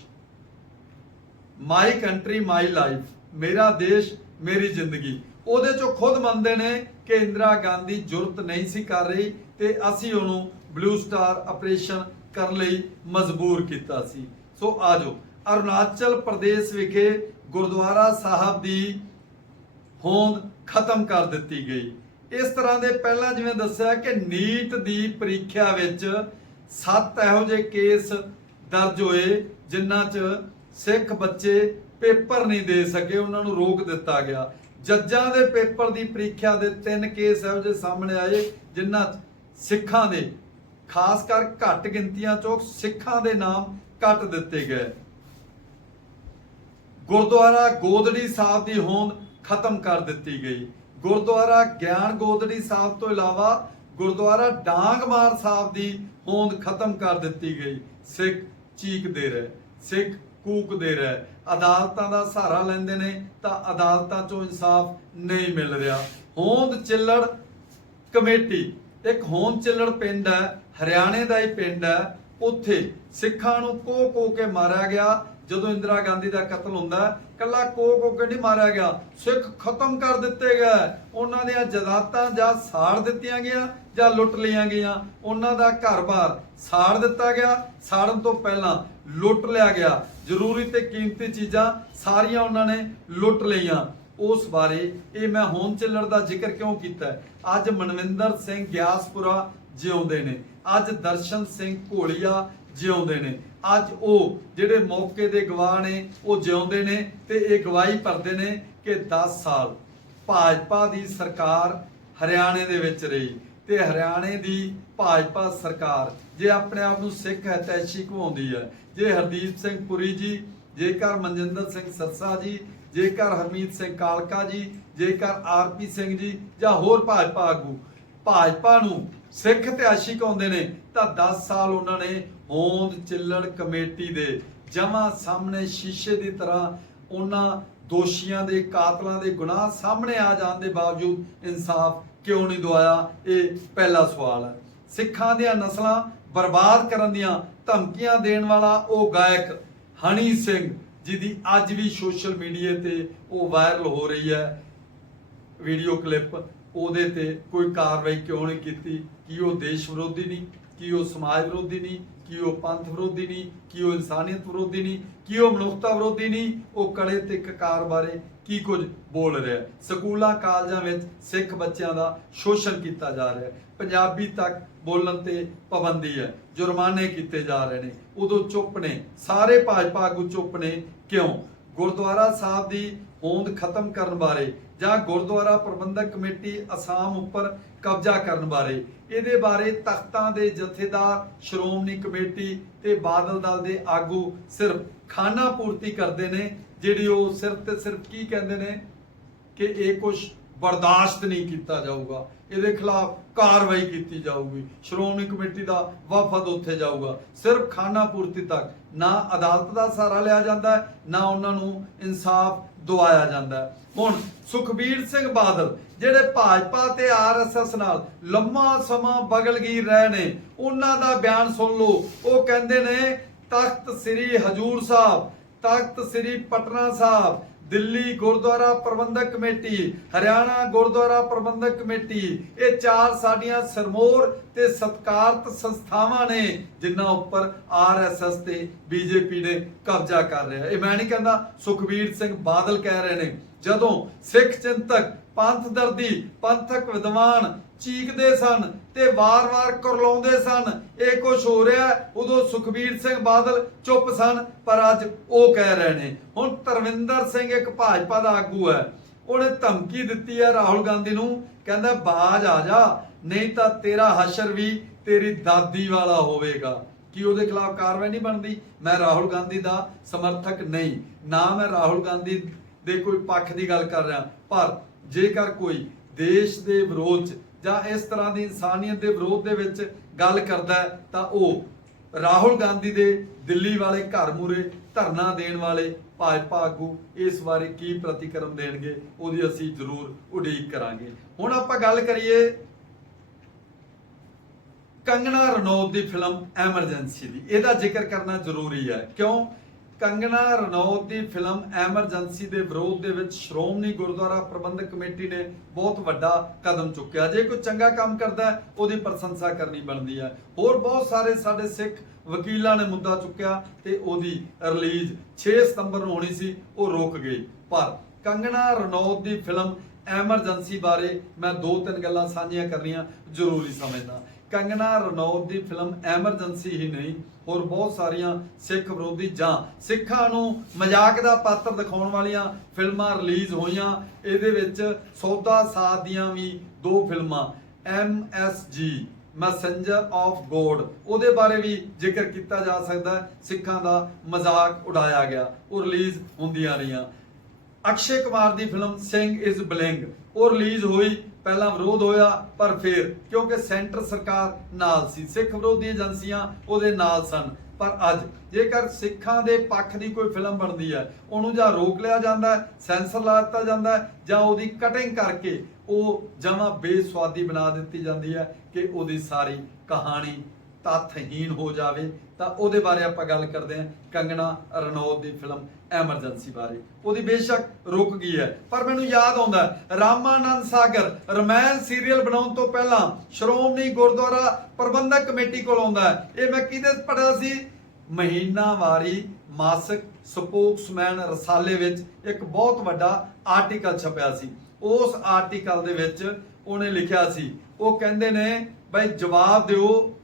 S1: ਮਾਈ ਕੰਟਰੀ ਮਾਈ ਲਾਈਫ ਮੇਰਾ ਦੇਸ਼, ਮੇਰੀ ਜ਼ਿੰਦਗੀ। ਉਹਦੇ ਚੋਂ ਖੁਦ ਮੰਨਦੇ ਨੇ ਕਿ ਇੰਦਰਾ ਗਾਂਧੀ ਜੁਰਤ ਨਹੀਂ ਸੀ ਕਰ ਰਹੀ ਤੇ ਅਸੀਂ ਉਹਨੂੰ ਬਲੂ ਸਟਾਰ ਆਪਰੇਸ਼ਨ ਕਰਨ ਲਈ ਮਜਬੂਰ ਕੀਤਾ ਸੀ। ਸੋ ਆਜੋ, ਅਰੁਣਾਚਲ ਪ੍ਰਦੇਸ਼ ਵਿਖੇ ਗੁਰਦੁਆਰਾ ਸਾਹਿਬ ਦੀ ਹੋਂਦ ਖਤਮ ਕਰ ਦਿੱਤੀ ਗਈ। ਇਸ ਤਰ੍ਹਾਂ ਦੇ ਪਹਿਲਾਂ ਜਿਵੇਂ ਦੱਸਿਆ ਕਿ ਨੀਟ ਦੀ ਪ੍ਰੀਖਿਆ ਵਿੱਚ ਸੱਤ ਇਹੋ ਜਿਹੇ ਕੇਸ ਦਰਜ ਹੋਏ, ਜਿਨ੍ਹਾਂ 'ਚ ਸਿੱਖ ਬੱਚੇ ਪੇਪਰ ਨਹੀਂ ਦੇ ਸਕੇ, ਉਹਨਾਂ ਨੂੰ ਰੋਕ ਦਿੱਤਾ ਗਿਆ। ਜੱਜਾਂ ਦੇ ਪੇਪਰ ਦੀ ਪ੍ਰੀਖਿਆ ਦੇ ਤਿੰਨ ਕੇਸ ਇਹੋ ਜਿਹੇ ਸਾਹਮਣੇ ਆਏ, ਜਿਨ੍ਹਾਂ 'ਚ ਸਿੱਖਾਂ ਦੇ, ਖਾਸ ਕਰ ਘੱਟ ਗਿਣਤੀਆਂ 'ਚੋਂ ਸਿੱਖਾਂ ਦੇ ਨਾਮ ਕੱਟ ਦਿੱਤੇ ਗਏ। ਗੁਰਦੁਆਰਾ ਗੋਦੜੀ ਸਾਹਿਬ ਦੀ ਹੋਂਦ ਖਤਮ ਕਰ ਦਿੱਤੀ ਗਈ। ਗੁਰਦੁਆਰਾ ਗਿਆਨ ਗੋਦੜੀ ਸਾਹਿਬ ਤੋਂ ਇਲਾਵਾ ਗੁਰਦੁਆਰਾ ਡਾਂਗਮਾਰ ਸਾਹਿਬ ਦੀ ਹੋਂਦ ਖਤਮ ਕਰ ਦਿੱਤੀ ਗਈ। ਸਿੱਖ ਚੀਕਦੇ ਰਹੇ। ਸਿੱਖ ਕੂਕਦੇ ਰਹੇ। ਅਦਾਲਤਾਂ ਦਾ ਸਹਾਰਾ ਲੈਂਦੇ ਨੇ ਤਾਂ ਅਦਾਲਤਾਂ 'ਚੋਂ ਇਨਸਾਫ ਨਹੀਂ ਮਿਲ ਰਿਹਾ। ਹੋਂਦ ਚਿੱਲੜ ਕਮੇਟੀ ਇੱਕ ਹੋਂਦ ਚਿੱਲੜ ਪਿੰਡ ਹੈ ਹਰਿਆਣੇ ਦਾ ਹੀ ਪਿੰਡ ਹੈ। ਉੱਥੇ ਸਿੱਖਾਂ ਨੂੰ ਕੋ ਕੋ ਕੇ ਮਾਰਿਆ ਗਿਆ ਜਦੋਂ ਇੰਦਰਾ ਗਾਂਧੀ ਦਾ ਕਤਲ ਹੁੰਦਾ ਹੈ, ਕੱਲਾ ਕੋ ਕੋ ਕੇ ਨਹੀਂ ਮਾਰਿਆ ਗਿਆ। ਸਿੱਖ ਖਤਮ ਕਰ ਦਿੱਤੇ ਗਏ। ਉਹਨਾਂ ਦੀਆਂ ਜਾਇਦਾਦਾਂ ਜਾਂ ਸਾੜ ਦਿੱਤੀਆਂ ਗਈਆਂ ਜਾਂ ਲੁੱਟ ਲਈਆਂ ਗਈਆਂ। ਉਹਨਾਂ ਦਾ ਘਰ-ਬਾਰ ਸਾੜ ਦਿੱਤਾ ਗਿਆ। ਸਾੜਨ ਤੋਂ ਪਹਿਲਾਂ ਲੁੱਟ ਲਿਆ ਗਿਆ। ਜ਼ਰੂਰੀ ਤੇ ਕੀਮਤੀ ਚੀਜ਼ਾਂ ਸਾਰੀਆਂ ਉਹਨਾਂ ਨੇ ਲੁੱਟ ਲਈਆਂ। ਉਸ ਬਾਰੇ ਇਹ ਮੈਂ ਹੋਂਦ ਚੱਲਣ ਦਾ ਜ਼ਿਕਰ ਕਿਉਂ ਕੀਤਾ ਅੱਜ ਮਨਵਿੰਦਰ ਸਿੰਘ ਗਿਆਸਪੁਰਾ ਜਿਉਂਦੇ ਨੇ। ਅੱਜ ਦਰਸ਼ਨ ਸਿੰਘ ਘੋਲੀਆ ਜਿਉਂਦੇ ਨੇ। ਅੱਜ ਉਹ ਜਿਹੜੇ ਮੌਕੇ ਦੇ ਗਵਾਹ ਨੇ, ਉਹ ਜਿਉਂਦੇ ਨੇ ਤੇ ਇਹ ਗਵਾਹੀ ਭਰਦੇ ਨੇ ਕਿ 10 ਸਾਲ ਭਾਜਪਾ ਦੀ ਸਰਕਾਰ ਹਰਿਆਣੇ ਦੇ ਵਿੱਚ ਰਹੀ ਤੇ ਹਰਿਆਣੇ ਦੀ ਭਾਜਪਾ ਸਰਕਾਰ, ਜੇ ਆਪਣੇ ਆਪ ਨੂੰ ਸਿੱਖ ਹਤੈਸ਼ੀ ਘਵਾਉਂਦੀ ਹੈ। ਜੇ ਹਰਦੀਪ ਸਿੰਘ ਪੁਰੀ ਜੀ, ਜੇਕਰ ਮਨਜਿੰਦਰ ਸਿੰਘ ਸਰਸਾ ਜੀ, ਜੇਕਰ ਹਰਮੀਤ ਸਿੰਘ ਕਾਲਕਾ ਜੀ, ਜੇਕਰ ਆਰਪੀ ਸਿੰਘ ਜੀ ਜਾਂ ਹੋਰ ਭਾਜਪਾ ਆਗੂ, ਭਾਜਪਾ ਨੂੰ ਸਿੱਖ ਇਤਿਹਾਸੀ ਕਹਿੰਦੇ ਨੇ, ਤਾਂ 10 ਸਾਲ ਉਹਨਾਂ ਨੇ ਹੋਂਦ ਚਿੱਲੜ ਕਮੇਟੀ ਦੇ ਜਮਾ ਸਾਹਮਣੇ ਸ਼ੀਸ਼ੇ ਦੀ ਤਰ੍ਹਾਂ ਉਹਨਾਂ ਦੋਸ਼ੀਆਂ ਦੇ, ਕਾਤਲਾਂ ਦੇ ਗੁਨਾਹ ਸਾਹਮਣੇ ਆ ਜਾਣ ਦੇ ਬਾਵਜੂਦ ਇਨਸਾਫ ਕਿਉਂ ਨਹੀਂ ਦਵਾਇਆ, ਇਹ ਪਹਿਲਾ ਸਵਾਲ ਹੈ। ਸਿੱਖਾਂ ਦੀਆਂ ਨਸਲਾਂ ਬਰਬਾਦ ਕਰਨ ਦੀਆਂ ਧਮਕੀਆਂ ਦੇਣ ਵਾਲਾ ਉਹ ਗਾਇਕ ਹਨੀ ਸਿੰਘ, ਜਿਹਦੀ ਅੱਜ ਵੀ ਸੋਸ਼ਲ ਮੀਡੀਆ ਤੇ ਉਹ ਵਾਇਰਲ ਹੋ ਰਹੀ ਹੈ। ਵੀਡੀਓ ਕਲਿੱਪ ਉਹਦੇ ਤੇ ਕੋਈ ਕਾਰਵਾਈ ਕਿਉਂ ਨਹੀਂ ਕੀਤੀ? ਕੀ ਉਹ ਦੇਸ਼ ਵਿਰੋਧੀ ਨਹੀਂ? ਕੀ ਉਹ ਸਮਾਜ ਵਿਰੋਧੀ ਨਹੀਂ? ਕੀ ਉਹ ਪੰਥ ਵਿਰੋਧੀ ਨਹੀਂ? ਕੀ ਉਹ ਇਨਸਾਨੀਅਤ ਵਿਰੋਧੀ ਨਹੀਂ? ਕੀ ਉਹ ਮਨੁੱਖਤਾ ਵਿਰੋਧੀ ਨਹੀਂ? ਉਹ ਕੜੇ ਤੇ ਕਕਾਰ ਬਾਰੇ ਕੀ ਕੁਝ ਬੋਲ ਰਿਹਾ ਸਕੂਲਾਂ, ਕਾਲਜਾਂ ਵਿੱਚ ਸਿੱਖ ਬੱਚਿਆਂ ਦਾ ਸ਼ੋਸ਼ਣ ਕੀਤਾ ਜਾ ਰਿਹਾ ਹੈ। ਪੰਜਾਬੀ ਤੱਕ ਬੋਲਣ ਤੇ ਪਾਬੰਦੀ ਹੈ। ਜੁਰਮਾਨੇ ਕੀਤੇ ਜਾ ਰਹੇ ਨੇ। ਉਦੋਂ ਚੁੱਪ ਨੇ। ਸਾਰੇ ਭਾਜਪਾ ਆਗੂ ਚੁੱਪ ਨੇ। ਕਿਉਂ? ਗੁਰਦੁਆਰਾ ਸਾਹਿਬ ਦੀ ਹੋਂਦ ਖਤਮ ਕਰਨ ਬਾਰੇ ਜਾਂ ਗੁਰਦੁਆਰਾ ਪ੍ਰਬੰਧਕ ਕਮੇਟੀ ਅਸਾਮ ਉੱਪਰ ਕਬਜ਼ਾ ਕਰਨ ਬਾਰੇ? ਇਹਦੇ ਬਾਰੇ ਤਖਤਾਂ ਦੇ ਜਥੇਦਾਰ, ਸ਼੍ਰੋਮਣੀ ਕਮੇਟੀ ਤੇ ਬਾਦਲ ਦਲ ਦੇ ਆਗੂ ਸਿਰਫ ਖਾਨਾ ਪੂਰਤੀ ਕਰਦੇ ਨੇ। ਜਿਹੜੀ ਉਹ ਸਿਰਫ ਤੇ ਸਿਰਫ ਕੀ ਕਹਿੰਦੇ ਨੇ ਕਿ ਇਹ ਕੁਝ ਬਰਦਾਸ਼ਤ ਨਹੀਂ ਕੀਤਾ ਜਾਊਗਾ, ਇਹਦੇ ਖਿਲਾਫ ਕਾਰਵਾਈ ਕੀਤੀ ਜਾਊਗੀ, ਸ਼੍ਰੋਮਣੀ ਕਮੇਟੀ ਦਾ ਵਫਦ ਉੱਥੇ ਜਾਊਗਾ। ਸਿਰਫ ਖਾਨਾ ਪੂਰਤੀ ਤੱਕ, ਨਾ ਅਦਾਲਤ ਦਾ ਸਹਾਰਾ ਲਿਆ ਜਾਂਦਾ ਨਾ ਉਹਨਾਂ ਨੂੰ ਇਨਸਾਫ ਦਵਾਇਆ ਜਾਂਦਾ ਹੁਣ ਸੁਖਬੀਰ ਸਿੰਘ ਬਾਦਲ, ਜਿਹੜੇ ਭਾਜਪਾ ਤੇ ਆਰਐਸਐਸ ਨਾਲ ਲੰਮਾ ਸਮਾਂ ਬਗਲਗੀਰ ਰਹੇ ਨੇ, ਉਹਨਾਂ ਦਾ ਬਿਆਨ ਸੁਣ ਲਓ। ਉਹ ਕਹਿੰਦੇ ਨੇ, ਤਖਤ ਸ੍ਰੀ ਹਜੂਰ ਸਾਹਿਬ ਤਖਤ ਸ੍ਰੀ ਪਟਨਾ ਸਾਹਿਬ, ਦਿੱਲੀ ਗੁਰਦੁਆਰਾ ਪ੍ਰਬੰਧਕ ਕਮੇਟੀ, ਹਰਿਆਣਾ ਗੁਰਦੁਆਰਾ ਪ੍ਰਬੰਧਕ ਕਮੇਟੀ, ਇਹ ਚਾਰ ਸਾਡੀਆਂ ਸਰਮੋਰ ਤੇ ਸਤਕਾਰਤ ਸੰਸਥਾਵਾਂ ਨੇ, ਜਿਨ੍ਹਾਂ ਉੱਪਰ ਆਰਐਸਐਸ ਤੇ ਬੀਜੇਪੀ ਨੇ ਕਬਜ਼ਾ ਕਰ ਰਿਹਾ ਇਹ ਮੈਂ ਨਹੀਂ ਕਹਿੰਦਾ ਸੁਖਬੀਰ ਸਿੰਘ ਬਾਦਲ ਕਹਿ ਰਹੇ ਨੇ। ਜਦੋਂ ਸਿੱਖ ਚਿੰਤਕ ਪੰਥ ਦਰਦੀ, ਪੰਥਕ ਵਿਦਵਾਨ ਚੀਕਦੇ ਸਨ ਤੇ ਵਾਰ-ਵਾਰ ਕਰਲਾਉਂਦੇ ਸਨ। ਇਹ ਕੁਝ ਹੋ ਰਿਹਾ ਉਦੋਂ ਸੁਖਬੀਰ ਸਿੰਘ ਬਾਦਲ ਚੁੱਪ ਸਨ, ਪਰ ਅੱਜ ਉਹ ਕਹਿ ਰਹੇ ਨੇ, ਹੁਣ ਧਰਮਿੰਦਰ ਸਿੰਘ ਇੱਕ ਭਾਜਪਾ ਦਾ ਆਗੂ ਹੈ, ਉਹਨੇ ਧਮਕੀ ਦਿੱਤੀ ਹੈ ਰਾਹੁਲ ਗਾਂਧੀ ਨੂੰ, ਕਹਿੰਦਾ, ਬਾਜ ਆ ਜਾ, ਨਹੀਂ ਤਾਂ ਤੇਰਾ ਹਸ਼ਰ ਵੀ ਤੇਰੀ ਦਾਦੀ ਵਾਲਾ ਹੋਵੇਗਾ। ਕਿ ਉਹਦੇ ਖਿਲਾਫ ਕਾਰਵਾਈ ਨਹੀਂ ਬਣਦੀ? ਮੈਂ ਰਾਹੁਲ ਗਾਂਧੀ ਦਾ ਸਮਰਥਕ ਨਹੀਂ, ਨਾ ਮੈਂ ਰਾਹੁਲ ਗਾਂਧੀ ਦੇ ਕੋਈ ਪੱਖ ਦੀ ਗੱਲ ਕਰ ਰਿਹਾ। ਪਰ ਜੇਕਰ ਕੋਈ ਦੇਸ਼ ਦੇ ਵਿਰੋਧ 'ਚ ਜਾਂ ਇਸ ਤਰ੍ਹਾਂ ਦੀ ਇਨਸਾਨੀਅਤ ਦੇ ਵਿਰੋਧ ਦੇ ਵਿੱਚ ਗੱਲ ਕਰਦਾ ਤਾਂ ਉਹ ਰਾਹੁਲ ਗਾਂਧੀ ਦੇ ਦਿੱਲੀ ਵਾਲੇ ਘਰ ਮੂਰੇ ਧਰਨਾ ਦੇਣ ਵਾਲੇ ਭਾਜਪਾ ਆਗੂ ਇਸ ਬਾਰੇ ਕੀ ਪ੍ਰਤੀਕਰਮ ਦੇਣਗੇ, ਉਹਦੀ ਅਸੀਂ ਜ਼ਰੂਰ ਉਡੀਕ ਕਰਾਂਗੇ। ਹੁਣ ਆਪਾਂ ਗੱਲ ਕਰੀਏ ਕੰਗਣਾ ਰਣੌਤ ਦੀ ਫਿਲਮ ਐਮਰਜੈਂਸੀ ਦੀ। ਇਹਦਾ ਜ਼ਿਕਰ ਕਰਨਾ ਜ਼ਰੂਰੀ ਹੈ। ਕਿਉਂ? ਕੰਗਣਾ ਰਣੌਤ ਦੀ ਫਿਲਮ ਐਮਰਜੈਂਸੀ ਦੇ ਵਿਰੋਧ ਦੇ ਵਿੱਚ ਸ਼੍ਰੋਮਣੀ ਗੁਰਦੁਆਰਾ ਪ੍ਰਬੰਧਕ ਕਮੇਟੀ ਨੇ ਬਹੁਤ ਵੱਡਾ ਕਦਮ ਚੁੱਕਿਆ। ਜੇ ਕੋਈ ਚੰਗਾ ਕੰਮ ਕਰਦਾ ਹੈ, ਉਹਦੀ ਪ੍ਰਸ਼ੰਸਾ ਕਰਨੀ ਬਣਦੀ ਹੈ। ਹੋਰ ਬਹੁਤ ਸਾਰੇ ਸਾਡੇ ਸਿੱਖ ਵਕੀਲਾਂ ਨੇ ਮੁੱਦਾ ਚੁੱਕਿਆ ਤੇ ਉਹਦੀ ਰਿਲੀਜ਼ 6 ਸਤੰਬਰ ਨੂੰ ਹੋਣੀ ਸੀ, ਉਹ ਰੁਕ ਗਈ। ਪਰ ਕੰਗਣਾ ਰਣੌਤ ਦੀ ਫਿਲਮ ਐਮਰਜੈਂਸੀ ਬਾਰੇ ਮੈਂ ਦੋ ਤਿੰਨ ਗੱਲਾਂ ਸਾਂਝੀਆਂ ਕਰਨੀਆਂ ਜ਼ਰੂਰੀ ਸਮਝਦਾ। ਕੰਗਣਾ ਰਣੌਤ ਦੀ ਫਿਲਮ ਐਮਰਜੈਂਸੀ ਹੀ ਨਹੀਂ ਹੋਰ ਬਹੁਤ ਸਾਰੀਆਂ ਸਿੱਖ ਵਿਰੋਧੀ ਜਾਂ ਸਿੱਖਾਂ ਨੂੰ ਮਜ਼ਾਕ ਦਾ ਪਾਤਰ ਦਿਖਾਉਣ ਵਾਲੀਆਂ ਫਿਲਮਾਂ ਰਿਲੀਜ਼ ਹੋਈਆਂ। ਇਹਦੇ ਵਿੱਚ ਸੌਦਾ ਸਾਥ ਦੀਆਂ ਵੀ ਦੋ ਫਿਲਮਾਂ M S G messenger of God ਉਹਦੇ ਬਾਰੇ ਵੀ ਜ਼ਿਕਰ ਕੀਤਾ ਜਾ ਸਕਦਾ ਹੈ। ਸਿੱਖਾਂ ਦਾ ਮਜ਼ਾਕ ਉਡਾਇਆ ਗਿਆ। ਉਹ ਰਿਲੀਜ਼ ਹੁੰਦੀਆਂ ਰਹੀਆਂ। ਅਕਸ਼ੇ ਕੁਮਾਰ ਦੀ ਫਿਲਮ ਸਿੰਘ ਇਜ਼ ਬਲਿੰਗ ਉਹ ਰਿਲੀਜ਼ ਹੋਈ ਪਹਿਲਾਂ ਵਿਰੋਧ ਹੋਇਆ, ਪਰ ਫਿਰ, ਕਿਉਂਕਿ ਸੈਂਟਰ ਸਰਕਾਰ ਨਾਲ ਸੀ, ਸਿੱਖ ਵਿਰੋਧੀ ਏਜੰਸੀਆਂ ਉਹਦੇ ਨਾਲ ਸਨ। ਪਰ ਅੱਜ, ਜੇਕਰ ਸਿੱਖਾਂ ਦੇ ਪੱਖ ਦੀ ਕੋਈ ਫਿਲਮ ਬਣਦੀ ਹੈ, ਉਹਨੂੰ ਜਾਂ ਰੋਕ ਲਿਆ ਜਾਂਦਾ ਸੈਂਸਰ ਲਾ ਦਿੱਤਾ ਜਾਂਦਾ ਜਾਂ ਉਹਦੀ ਕਟਿੰਗ ਕਰਕੇ ਉਹ ਜਮਾ ਬੇਸਵਾਦੀ ਬਣਾ ਦਿੱਤੀ ਜਾਂਦੀ ਹੈ ਕਿ ਉਹਦੀ ਸਾਰੀ ਕਹਾਣੀ ਤੱਥਹੀਨ ਹੋ ਜਾਵੇ, ਤਾਂ ਉਹਦੇ ਬਾਰੇ ਆਪਾਂ ਗੱਲ ਕਰਦੇ ਹਾਂ ਕੰਗਣਾ ਰਣੌਤ ਦੀ ਫਿਲਮ ਐਮਰਜੈਂਸੀ ਬਾਰੇ। ਉਹਦੀ ਬੇਸ਼ੱਕ ਰੁਕ ਗਈ ਹੈ, ਪਰ ਮੈਨੂੰ ਯਾਦ ਆਉਂਦਾ ਰਾਮਾਨੰਦ ਸਾਗਰ ਰਮਾਇਣ ਸੀਰੀਅਲ ਬਣਾਉਣ ਤੋਂ ਪਹਿਲਾਂ ਸ਼੍ਰੋਮਣੀ ਗੁਰਦੁਆਰਾ ਪ੍ਰਬੰਧਕ ਕਮੇਟੀ ਕੋਲ ਆਉਂਦਾ ਇਹ ਮੈਂ ਕਿਹਦੇ ਪੜਿਆ ਸੀ? ਮਹੀਨਾਵਾਰੀ ਮਾਸਿਕ ਸਪੋਕਸਮੈਨ ਰਸਾਲੇ ਵਿੱਚ ਇੱਕ ਬਹੁਤ ਵੱਡਾ ਆਰਟੀਕਲ ਛਪਿਆ ਸੀ। ਉਸ ਆਰਟੀਕਲ ਦੇ ਵਿੱਚ ਉਹਨੇ ਲਿਖਿਆ ਸੀ, ਉਹ ਕਹਿੰਦੇ ਨੇ, ਬਈ ਜਵਾਬ ਦਿਓ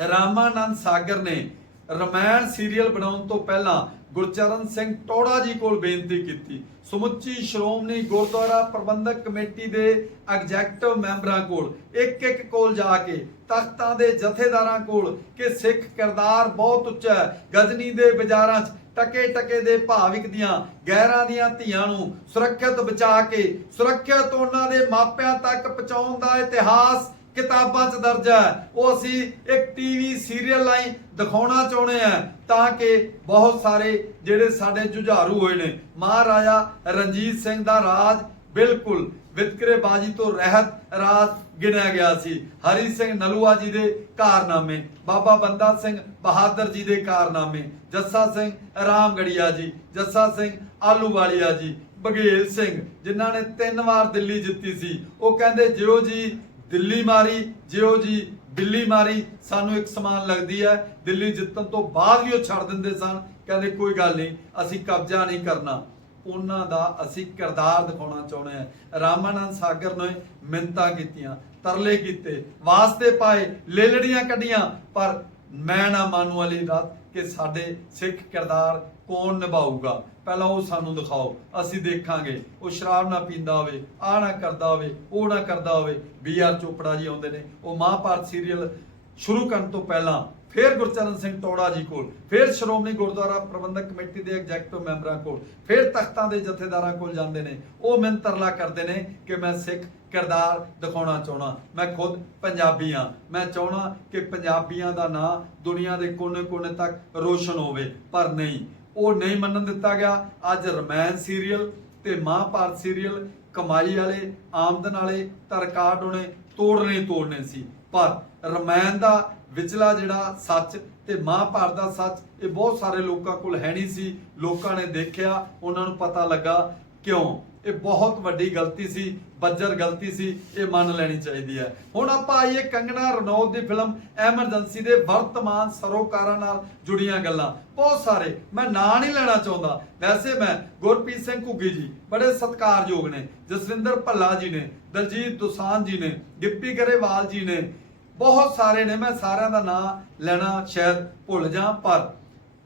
S1: ਰਾਮਾਨੰਦ ਸਾਗਰ ਨੇ ਰਮਾਇਣ ਸੀਰੀਅਲ ਬਣਾਉਣ ਤੋਂ ਪਹਿਲਾਂ ਗੁਰਚਰਨ ਸਿੰਘ ਟੋੜਾ ਜੀ ਕੋਲ ਬੇਨਤੀ ਕੀਤੀ। ਸਮੁੱਚੀ ਸ਼੍ਰੋਮਣੀ ਗੁਰਦੁਆਰਾ ਪ੍ਰਬੰਧਕ ਕਮੇਟੀ ਦੇ ਐਗਜ਼ੈਕਟਿਵ ਮੈਂਬਰਾਂ ਕੋਲ ਇੱਕ ਇੱਕ ਕੋਲ ਜਾ ਕੇ, ਤਖਤਾਂ ਦੇ ਜਥੇਦਾਰਾਂ ਕੋਲ ਕਿ ਸਿੱਖ ਕਿਰਦਾਰ ਬਹੁਤ ਉੱਚਾ ਹੈ। ਗਜਨੀ ਦੇ ਬਾਜ਼ਾਰਾਂ 'ਚ ਟਕੇ ਟਕੇ ਦੇ ਭਾਵਿਕ ਦੀਆਂ ਗੈਰਾਂ ਦੀਆਂ ਧੀਆਂ ਨੂੰ ਸੁਰੱਖਿਅਤ ਬਚਾ ਕੇ, ਸੁਰੱਖਿਅਤ ਉਹਨਾਂ ਦੇ ਮਾਪਿਆਂ ਤੱਕ ਪਹੁੰਚਾਉਣ ਦਾ ਇਤਿਹਾਸ ਕਿਤਾਬਾਂ 'ਚ ਦਰਜ ਹੈ। ਉਹ ਅਸੀਂ ਇੱਕ ਟੀਵੀ ਸੀਰੀਅਲ ਲਾਈ ਦਿਖਾਉਣਾ ਚਾਹੁੰਦੇ ਆ ਤਾਂ ਕਿ ਬਹੁਤ ਸਾਰੇ ਜਿਹੜੇ ਸਾਡੇ ਜੁਝਾਰੂ ਹੋਏ ਨੇ। ਮਹਾਰਾਜਾ ਰਣਜੀਤ ਸਿੰਘ ਦਾ ਰਾਜ ਬਿਲਕੁਲ ਵਿਤਕਰੇਬਾਜ਼ੀ ਤੋਂ ਰਹਿਤ ਰਾਤ ਗਿਣਿਆ ਗਿਆ ਸੀ। ਹਰੀ ਸਿੰਘ ਨਲੂਆ ਜੀ ਦੇ ਕਾਰਨਾਮੇ, ਬਾਬਾ ਬੰਦਾ ਸਿੰਘ ਬਹਾਦਰ ਜੀ ਦੇ ਕਾਰਨਾਮੇ, ਜੱਸਾ ਸਿੰਘ ਰਾਮਗੜੀਆ ਜੀ, ਜੱਸਾ ਸਿੰਘ ਆਲੂਵਾਲੀਆ ਜੀ, ਬਘੇਲ ਸਿੰਘ, ਜਿਨ੍ਹਾਂ ਨੇ ਤਿੰਨ ਵਾਰ ਦਿੱਲੀ ਜਿੱਤੀ ਸੀ। ਉਹ ਕਹਿੰਦੇ ਜਿਉ ਜੀ ਦਿੱਲੀ ਮਾਰੀ ਜਿਉ ਜੀ, ਦਿੱਲੀ ਮਾਰੀ, ਸਾਨੂੰ ਇੱਕ ਸਮਾਨ ਲੱਗਦੀ ਹੈ। ਦਿੱਲੀ ਜਿੱਤਣ ਤੋਂ ਬਾਅਦ ਵੀ ਉਹ ਛੱਡ ਦਿੰਦੇ ਸਨ। ਕਹਿੰਦੇ ਕੋਈ ਗੱਲ ਨਹੀਂ, ਅਸੀਂ ਕਬਜ਼ਾ ਨਹੀਂ ਕਰਨਾ। ਉਹਨਾਂ ਦਾ ਅਸੀਂ ਕਿਰਦਾਰ ਦਿਖਾਉਣਾ ਚਾਹੁੰਦੇ ਹਾਂ। ਰਾਮਾਨੰਦ ਸਾਗਰ ਨੇ ਮਿੰਤਾ ਕੀਤੀਆਂ, ਤਰਲੇ ਕੀਤੇ, ਵਾਸਤੇ ਪਾਏ, ਲੇਲੜੀਆਂ ਕੱਢੀਆਂ। ਪਰ ਮੈਂ ਨਾ ਮਾਨੂ ਵਾਲੀ ਰਾਤ ਕਿ ਸਾਡੇ ਸਿੱਖ ਕਿਰਦਾਰ ਕੌਣ ਨਿਭਾਊਗਾ? ਪਹਿਲਾਂ ਉਹ ਸਾਨੂੰ ਦਿਖਾਓ। ਅਸੀਂ ਦੇਖਾਂਗੇ। ਉਹ ਸ਼ਰਾਬ ਨਾ ਪੀਂਦਾ ਹੋਵੇ ਆ ਨਾ ਕਰਦਾ ਹੋਵੇ, ਉਹ ਨਾ ਕਰਦਾ ਹੋਵੇ। ਬੀ ਆਰ ਚੋਪੜਾ ਜੀ ਆਉਂਦੇ ਨੇ। ਉਹ ਮਹਾਭਾਰਤ ਸੀਰੀਅਲ ਸ਼ੁਰੂ ਕਰਨ ਤੋਂ ਪਹਿਲਾਂ ਫਿਰ ਗੁਰਚਰਨ ਸਿੰਘ ਟੋੜਾ ਜੀ ਕੋਲ, ਫਿਰ ਸ਼੍ਰੋਮਣੀ ਗੁਰਦੁਆਰਾ ਪ੍ਰਬੰਧਕ ਕਮੇਟੀ ਦੇ ਐਗਜ਼ੈਕਟਿਵ ਮੈਂਬਰਾਂ ਕੋਲ, ਫਿਰ ਤਖਤਾਂ ਦੇ ਜਥੇਦਾਰਾਂ ਕੋਲ ਜਾਂਦੇ ਨੇ। ਉਹ ਮੈਨੂੰ ਤਰਲਾ ਕਰਦੇ ਨੇ ਕਿ ਮੈਂ ਸਿੱਖ ਕਿਰਦਾਰ ਦਿਖਾਉਣਾ ਚਾਹਣਾ ਮੈਂ ਖੁਦ ਪੰਜਾਬੀ ਆ ਮੈਂ ਚਾਹਣਾ ਕਿ ਪੰਜਾਬੀਆਂ ਦਾ ਨਾਂ ਦੁਨੀਆ ਦੇ ਕੋਨੇ-ਕੋਨੇ ਤੱਕ ਰੋਸ਼ਨ ਹੋਵੇ। ਪਰ ਨਹੀਂ ਉਹ ਨਹੀਂ ਮੰਨਣ ਦਿੱਤਾ ਗਿਆ। ਅੱਜ ਰਮਾਇਣ ਸੀਰੀਅਲ ਤੇ ਮਹਾਭਾਰਤ ਸੀਰੀਅਲ ਕਮਾਈ ਵਾਲੇ, ਆਮਦਨ ਵਾਲੇ ਤਾਂ ਰਿਕਾਰਡ ਉਹਨੇ ਤੋੜਨੇ ਤੋੜਨੇ ਸੀ। ਪਰ ਰਮਾਇਣ ਦਾ ਵਿਚਲਾ ਜਿਹੜਾ ਸੱਚ ਤੇ ਮਹਾਭਾਰਤ ਦਾ ਸੱਚ, ਇਹ ਬਹੁਤ ਸਾਰੇ ਲੋਕਾਂ ਕੋਲ ਹੈ ਨਹੀਂ ਸੀ। ਲੋਕਾਂ ਨੇ ਦੇਖਿਆ, ਉਹਨਾਂ ਨੂੰ ਪਤਾ ਲੱਗਾ ਕਿਉਂ? ਇਹ ਬਹੁਤ ਵੱਡੀ ਗਲਤੀ ਸੀ, ਬੱਜਰ ਗਲਤੀ ਸੀ, ਇਹ ਮੰਨ ਲੈਣੀ ਚਾਹੀਦੀ ਹੈ। ਹੁਣ ਆਪਾਂ ਆਈਏ ਕੰਗਣਾ ਰਣੌਤ ਦੀ ਫਿਲਮ ਐਮਰਜੈਂਸੀ ਦੇ ਵਰਤਮਾਨ ਸਰੋਕਾਰਾਂ ਨਾਲ ਜੁੜੀਆਂ ਗੱਲਾਂ। ਬਹੁਤ ਸਾਰੇ, ਮੈਂ ਨਾਂ ਨਹੀਂ ਲੈਣਾ ਚਾਹੁੰਦਾ। ਵੈਸੇ ਮੈਂ ਗੁਰਪ੍ਰੀਤ ਸਿੰਘ ਘੁੱਗੀ ਜੀ, ਬੜੇ ਸਤਿਕਾਰਯੋਗ ਨੇ, ਜਸਵਿੰਦਰ ਭੱਲਾ ਜੀ ਨੇ, ਦਲਜੀਤ ਦੋਸਾਂਝ ਜੀ ਨੇ, ਗਿੱਪੀ ਗਰੇਵਾਲ ਜੀ ਨੇ, ਬਹੁਤ ਸਾਰੇ ਨੇ, ਮੈਂ ਸਾਰਿਆਂ ਦਾ ਨਾਂ ਲੈਣਾ ਸ਼ਾਇਦ ਭੁੱਲ ਜਾ, ਪਰ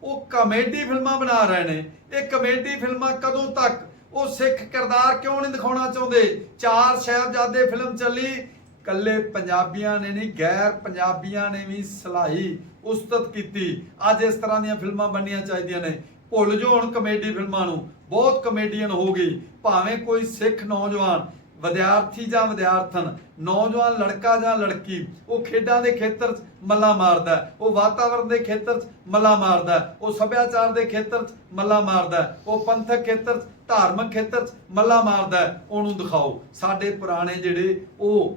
S1: ਉਹ ਕਮੇਡੀ ਫਿਲਮਾਂ ਬਣਾ ਰਹੇ ਨੇ। ਇਹ ਕਮੇਡੀ ਫਿਲਮਾਂ ਕਦੋਂ ਤੱਕ ਉਹ ਸਿੱਖ ਕਿਰਦਾਰ ਕਿਉਂ ਨਹੀਂ ਦਿਖਾਉਣਾ ਚਾਹੁੰਦੇ? ਚਾਰ ਸਾਹਿਬਜ਼ਾਦੇ ਫਿਲਮ ਚੱਲੀ ਕੱਲੇ ਪੰਜਾਬੀਆਂ ਨੇ ਨਹੀਂ, ਗੈਰ ਪੰਜਾਬੀਆਂ ਨੇ ਵੀ ਸਲਾਹੀ, ਉਸਤਤ ਕੀਤੀ। ਅੱਜ ਇਸ ਤਰ੍ਹਾਂ ਦੀਆਂ ਫਿਲਮਾਂ ਬਣਨੀਆਂ ਚਾਹੀਦੀਆਂ ਨੇ। ਭੁੱਲ ਜੋ ਹੁਣ ਕਮੇਡੀ ਫਿਲਮਾਂ ਨੂੰ। ਬਹੁਤ ਕਮੇਡੀਅਨ ਹੋ ਗਈ। ਭਾਵੇਂ ਕੋਈ ਸਿੱਖ ਨੌਜਵਾਨ ਵਿਦਿਆਰਥੀ ਜਾਂ ਵਿਦਿਆਰਥਣ, ਨੌਜਵਾਨ ਲੜਕਾ ਜਾਂ ਲੜਕੀ, ਉਹ ਖੇਡਾਂ ਦੇ ਖੇਤਰ 'ਚ ਮੱਲਾ ਮਾਰਦਾ ਉਹ ਵਾਤਾਵਰਣ ਦੇ ਖੇਤਰ 'ਚ ਮੱਲਾ ਮਾਰਦਾ ਉਹ ਸੱਭਿਆਚਾਰ ਦੇ ਖੇਤਰ 'ਚ ਮੱਲਾ ਮਾਰਦਾ ਉਹ ਪੰਥਕ ਖੇਤਰ 'ਚ, ਧਾਰਮਿਕ ਖੇਤਰ 'ਚ ਮੱਲਾ ਮਾਰਦਾ ਉਹਨੂੰ ਦਿਖਾਓ। ਸਾਡੇ ਪੁਰਾਣੇ ਜਿਹੜੇ ਉਹ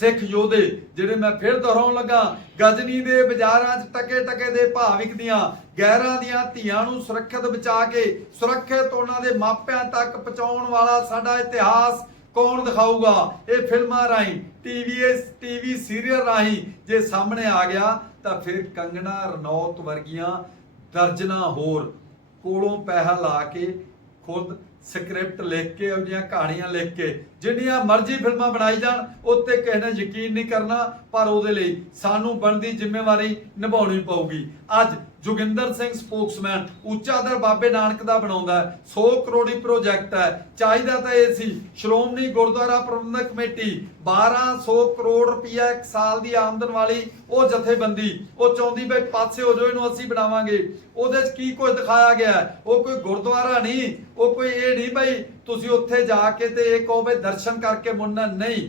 S1: ਸਿੱਖ ਯੋਧੇ ਜਿਹੜੇ ਮੈਂ ਫਿਰ ਦੁਹਰਾਉਣ ਲੱਗਾ, ਗਜਨੀ ਦੇ ਬਾਜ਼ਾਰਾਂ 'ਚ ਟਕੇ ਟਕੇ ਦੇ ਭਾਅ ਵਿਕਦੀਆਂ ਗੈਰਾਂ ਦੀਆਂ ਧੀਆਂ ਨੂੰ ਸੁਰੱਖਿਅਤ ਬਚਾ ਕੇ ਸੁਰੱਖਿਅਤ ਉਹਨਾਂ ਦੇ ਮਾਪਿਆਂ ਤੱਕ ਪਹੁੰਚਾਉਣ ਵਾਲਾ ਸਾਡਾ ਇਤਿਹਾਸ ਕੌਣ ਦਿਖਾਊਗਾ? ਇਹ ਫਿਲਮਾਂ ਰਾਹੀਂ ਟੀਵੀ ਟੀਵੀ ਸੀਰੀਅਲ ਰਾਹੀਂ ਜੇ ਸਾਹਮਣੇ ਆ ਗਿਆ, ਤਾਂ ਫਿਰ ਕੰਗਣਾ, ਰਣੌਤ ਵਰਗੀਆਂ ਦਰਜਨਾ ਹੋਰ ਕੋਲੋਂ ਪੈਸਾ ਲਾ ਕੇ ਖੁਦ ਸਕ੍ਰਿਪਟ ਲਿਖ ਕੇ, ਉਹਦੀਆਂ ਕਹਾਣੀਆਂ ਲਿਖ ਕੇ, ਜਿੰਨੀਆਂ ਮਰਜ਼ੀ ਫਿਲਮਾਂ ਬਣਾਈ ਜਾਣ, ਉੱਤੇ ਕਿਸੇ ਨੇ ਯਕੀਨ ਨਹੀਂ ਕਰਨਾ, ਪਰ ਉਹਦੇ ਲਈ ਸਾਨੂੰ ਬਣਦੀ ਜ਼ਿੰਮੇਵਾਰੀ ਨਿਭਾਉਣੀ ਪਊਗੀ। ਅੱਜ ਜੋਗਿੰਦਰ ਸਿੰਘ ਸਪੋਕਸਮੈਨ ਉੱਚਾ ਦਰ ਬਾਬੇ ਨਾਨਕ ਦਾ ਬਣਾਉਂਦਾ ਹੈ 100 ਕਰੋੜੀ ਪ੍ਰੋਜੈਕਟ ਹੈ। ਚਾਹੀਦਾ ਤਾਂ ਇਹ ਸੀ, ਸ਼੍ਰੋਮਣੀ ਗੁਰਦੁਆਰਾ ਪ੍ਰਬੰਧਕ ਕਮੇਟੀ 1200 ਕਰੋੜ ਰੁਪਇਆ ਇੱਕ ਸਾਲ ਦੀ ਆਮਦਨ ਵਾਲੀ ਉਹ ਜਥੇਬੰਦੀ, ਉਹ ਚਾਹੁੰਦੀ ਬਈ ਪਾਸੇ ਹੋ ਜਾਓ, ਇਹਨੂੰ ਅਸੀਂ ਬਣਾਵਾਂਗੇ। ਉਹਦੇ 'ਚ ਕੀ ਕੁਝ ਦਿਖਾਇਆ ਗਿਆ ਉਹ ਕੋਈ ਗੁਰਦੁਆਰਾ ਨਹੀਂ, ਉਹ ਕੋਈ ਇਹ ਨਹੀਂ ਬਈ, ਤੁਸੀਂ ਉੱਥੇ ਜਾ ਕੇ ਤੇ ਇਹ ਕਹੋ ਬਈ ਦਰਸ਼ਨ ਕਰਕੇ ਮੁੜਨਾ ਨਹੀਂ।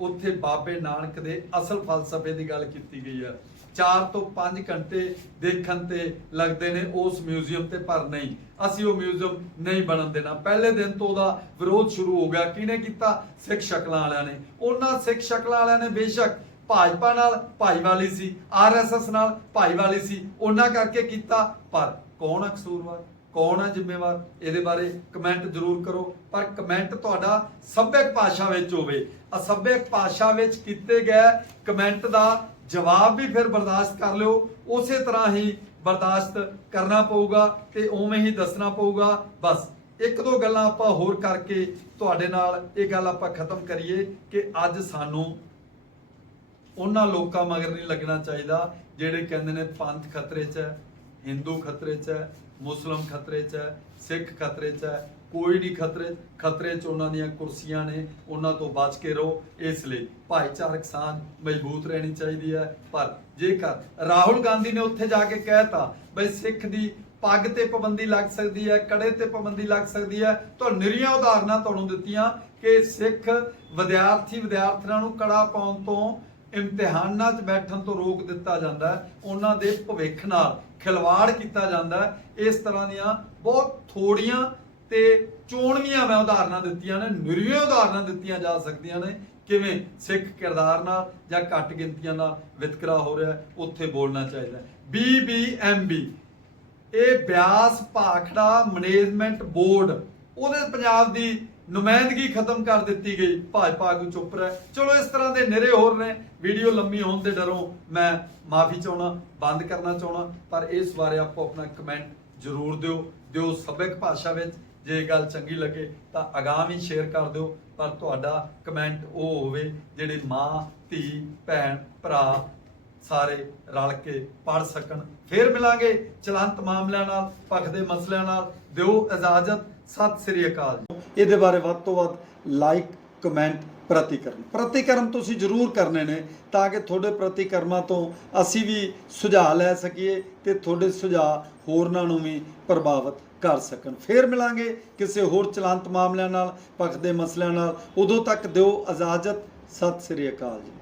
S1: ਉੱਥੇ ਬਾਬੇ ਨਾਨਕ ਦੇ ਅਸਲ ਫਲਸਫੇ ਦੀ ਗੱਲ ਕੀਤੀ ਗਈ ਹੈ। 4 ਤੋਂ 5 ਘੰਟੇ ਦੇਖਣ ਤੇ ਲੱਗਦੇ ਨੇ ਉਸ ਮਿਊਜ਼ੀਅਮ ਤੇ, ਪਰ ਨਹੀਂ। ਅਸੀਂ ਉਹ ਮਿਊਜ਼ੀਅਮ ਨਹੀਂ ਬਣਨ ਦੇਣਾ। ਪਹਿਲੇ ਦਿਨ ਤੋਂ ਉਹਦਾ ਵਿਰੋਧ ਸ਼ੁਰੂ ਹੋ ਗਿਆ। ਕਿਹਨੇ ਕੀਤਾ? ਸਿੱਖ ਸ਼ਕਲਾਂ ਵਾਲਿਆਂ ਨੇ। ਉਹਨਾਂ ਸਿੱਖ ਸ਼ਕਲਾਂ ਵਾਲਿਆਂ ਨੇ ਬੇਸ਼ੱਕ ਭਾਜਪਾ ਨਾਲ ਭਾਈਵਾਲੀ ਸੀ ਆਰਐਸਐਸ ਨਾਲ ਭਾਈਵਾਲੀ ਸੀ, ਉਹਨਾਂ ਕਰਕੇ ਕੀਤਾ। ਪਰ ਕੌਣ ਆ ਕਸੂਰਵਾਰ? ਕੌਣ ਆ ਜ਼ਿੰਮੇਵਾਰ? ਇਹਦੇ ਬਾਰੇ ਕਮੈਂਟ ਜ਼ਰੂਰ ਕਰੋ। ਪਰ ਕਮੈਂਟ ਤੁਹਾਡਾ ਸੱਭਿਅਕ ਭਾਸ਼ਾ ਵਿੱਚ ਹੋਵੇ। ਅਸੱਭਿਅਕ ਭਾਸ਼ਾ ਵਿੱਚ ਕੀਤੇ ਗਏ ਕਮੈਂਟ ਦਾ ਜਵਾਬ ਵੀ ਫਿਰ ਬਰਦਾਸ਼ਤ ਕਰ ਲਿਓ। ਉਸੇ ਤਰ੍ਹਾਂ ਹੀ ਬਰਦਾਸ਼ਤ ਕਰਨਾ ਪਊਗਾ ਤੇ ਉਵੇਂ ਹੀ ਦੱਸਣਾ ਪਊਗਾ। ਬਸ ਇੱਕ ਦੋ ਗੱਲਾਂ ਆਪਾਂ ਹੋਰ ਕਰਕੇ ਤੁਹਾਡੇ ਨਾਲ ਇਹ ਗੱਲ ਆਪਾਂ ਖਤਮ ਕਰੀਏ ਕਿ ਅੱਜ ਸਾਨੂੰ ਉਹਨਾਂ ਲੋਕਾਂ ਮਗਰ ਨਹੀਂ ਲੱਗਣਾ ਚਾਹੀਦਾ ਜਿਹੜੇ ਕਹਿੰਦੇ ਨੇ ਪੰਥ ਖਤਰੇ 'ਚ ਹੈ, ਹਿੰਦੂ ਖਤਰੇ 'ਚ ਹੈ, ਮੁਸਲਮ ਖਤਰੇ 'ਚ ਹੈ, ਸਿੱਖ ਖਤਰੇ 'ਚ ਹੈ। ਕੋਈ ਨਹੀਂ ਖਤਰੇ ਖਤਰੇ 'ਚ ਉਹਨਾਂ ਦੀਆਂ ਕੁਰਸੀਆਂ ਨੇ, ਉਹਨਾਂ ਤੋਂ ਬਚ ਕੇ ਰਹੋ। ਇਸ ਲਈ ਭਾਈਚਾਰਕ ਸਾਂਝ ਮਜ਼ਬੂਤ ਰਹਿਣੀ ਚਾਹੀਦੀ ਹੈ। ਪਰ ਜੇਕਰ ਰਾਹੁਲ ਗਾਂਧੀ ਨੇ ਉੱਥੇ ਜਾ ਕੇ ਕਹਿਤਾ ਬਈ ਸਿੱਖ ਦੀ ਪੱਗ ਤੇ ਪਾਬੰਦੀ ਲੱਗ ਸਕਦੀ ਹੈ, ਕੜੇ ਤੇ ਪਾਬੰਦੀ ਲੱਗ ਸਕਦੀ ਹੈ, ਤਾਂ ਨਿਰੀਆਂ ਉਦਾਹਰਨਾਂ ਤੁਹਾਨੂੰ ਦਿੱਤੀਆਂ ਕਿ ਸਿੱਖ ਵਿਦਿਆਰਥੀ ਵਿਦਿਆਰਥਣਾਂ ਨੂੰ ਕੜਾ ਪਾਉਣ ਤੋਂ ਇਮਤਿਹਾਨਾਂ 'ਚ ਬੈਠਣ ਤੋਂ ਰੋਕ ਦਿੱਤਾ ਜਾਂਦਾ ਉਹਨਾਂ ਦੇ ਭਵਿੱਖ ਨਾਲ ਖਿਲਵਾੜ ਕੀਤਾ ਜਾਂਦਾ ਇਸ ਤਰ੍ਹਾਂ ਦੀਆਂ ਬਹੁਤ ਥੋੜੀਆਂ ਤੇ ਚੋਣਵੀਆਂ ਮੈਂ ਉਦਾਹਰਨਾਂ ਦਿੱਤੀਆਂ ਨੇ ਨਿਰੀਆਂ ਉਦਾਹਰਨਾਂ ਦਿੱਤੀਆਂ ਜਾ ਸਕਦੀਆਂ ਨੇ, ਕਿਵੇਂ ਸਿੱਖ ਕਿਰਦਾਰ ਨਾਲ ਜਾਂ ਘੱਟ ਗਿਣਤੀਆਂ ਨਾਲ ਵਿਤਕਰਾ ਹੋ ਰਿਹਾ, ਉੱਥੇ ਬੋਲਣਾ ਚਾਹੀਦਾ ਬੀਬੀਐਮਬੀ ਇਹ ਬਿਆਸ ਭਾਖੜਾ ਮੈਨੇਜਮੈਂਟ ਬੋਰਡ, ਉਹਦੇ ਪੰਜਾਬ ਦੀ ਨੁਮਾਇੰਦਗੀ ਖਤਮ ਕਰ ਦਿੱਤੀ ਗਈ, ਭਾਜਪਾ ਆਗੂ ਚੁੱਪ ਰਹਿ। ਚਲੋ, ਇਸ ਤਰ੍ਹਾਂ ਦੇ ਨਿਰੇ ਹੋਰ ਨੇ, ਵੀਡੀਓ ਲੰਮੀ ਹੋਣ ਦੇ ਡਰੋਂ ਮੈਂ ਮਾਫੀ ਚਾਹਣਾ ਬੰਦ ਕਰਨਾ ਚਾਹਣਾ ਪਰ ਇਸ ਬਾਰੇ ਆਪੋ ਆਪਣਾ ਕਮੈਂਟ ਜ਼ਰੂਰ ਦਿਓ ਦਿਓ ਸਭਿਕ ਭਾਸ਼ਾ ਵਿੱਚ। ਜੇ ਇਹ ਗੱਲ ਚੰਗੀ ਲੱਗੇ ਤਾਂ ਅਗਾਮ ਵੀ ਸ਼ੇਅਰ ਕਰ ਦਿਓ, ਪਰ ਤੁਹਾਡਾ ਕਮੈਂਟ ਉਹ ਹੋਵੇ ਜਿਹੜੇ ਮਾਂ, ਧੀ, ਭੈਣ, ਭਰਾ ਸਾਰੇ ਰਲ ਕੇ ਪੜ ਸਕਣ। ਫੇਰ ਮਿਲਾਂਗੇ ਚਲੰਤ ਮਾਮਲਿਆਂ ਨਾਲ, ਪੱਖ ਦੇ ਮਸਲਿਆਂ ਨਾਲ। ਦਿਓ ਇਜਾਜ਼ਤ। ਸਤਿ ਸ੍ਰੀ ਅਕਾਲ ਇਹਦੇ ਬਾਰੇ ਵੱਧ ਤੋਂ ਵੱਧ ਲਾਈਕ ਕਮੈਂਟ ਪ੍ਰਤੀਕਰਮ। ਪ੍ਰਤੀਕਰਮ ਤੁਸੀਂ ਜ਼ਰੂਰ ਕਰਨੇ ਨੇ ਤਾਂ ਕਿ ਤੁਹਾਡੇ ਪ੍ਰਤੀਕਰਮਾਂ ਤੋਂ ਅਸੀਂ ਵੀ ਸੁਝਾਅ ਲੈ ਸਕੀਏ ਤੇ ਤੁਹਾਡੇ ਸੁਝਾਅ ਹੋਰਨਾਂ ਨੂੰ ਵੀ ਪ੍ਰਭਾਵਿਤ ਕਰ ਸਕਣ। ਫੇਰ ਮਿਲਾਂਗੇ ਕਿਸੇ ਹੋਰ ਚਲੰਤ ਮਾਮਲਿਆਂ ਨਾਲ ਪੱਖ ਦੇ ਮਸਲਿਆਂ ਨਾਲ। ਉਦੋਂ ਤੱਕ ਦਿਓ ਇਜਾਜ਼ਤ। ਸਤਿ ਸ੍ਰੀ ਅਕਾਲ ਜੀ।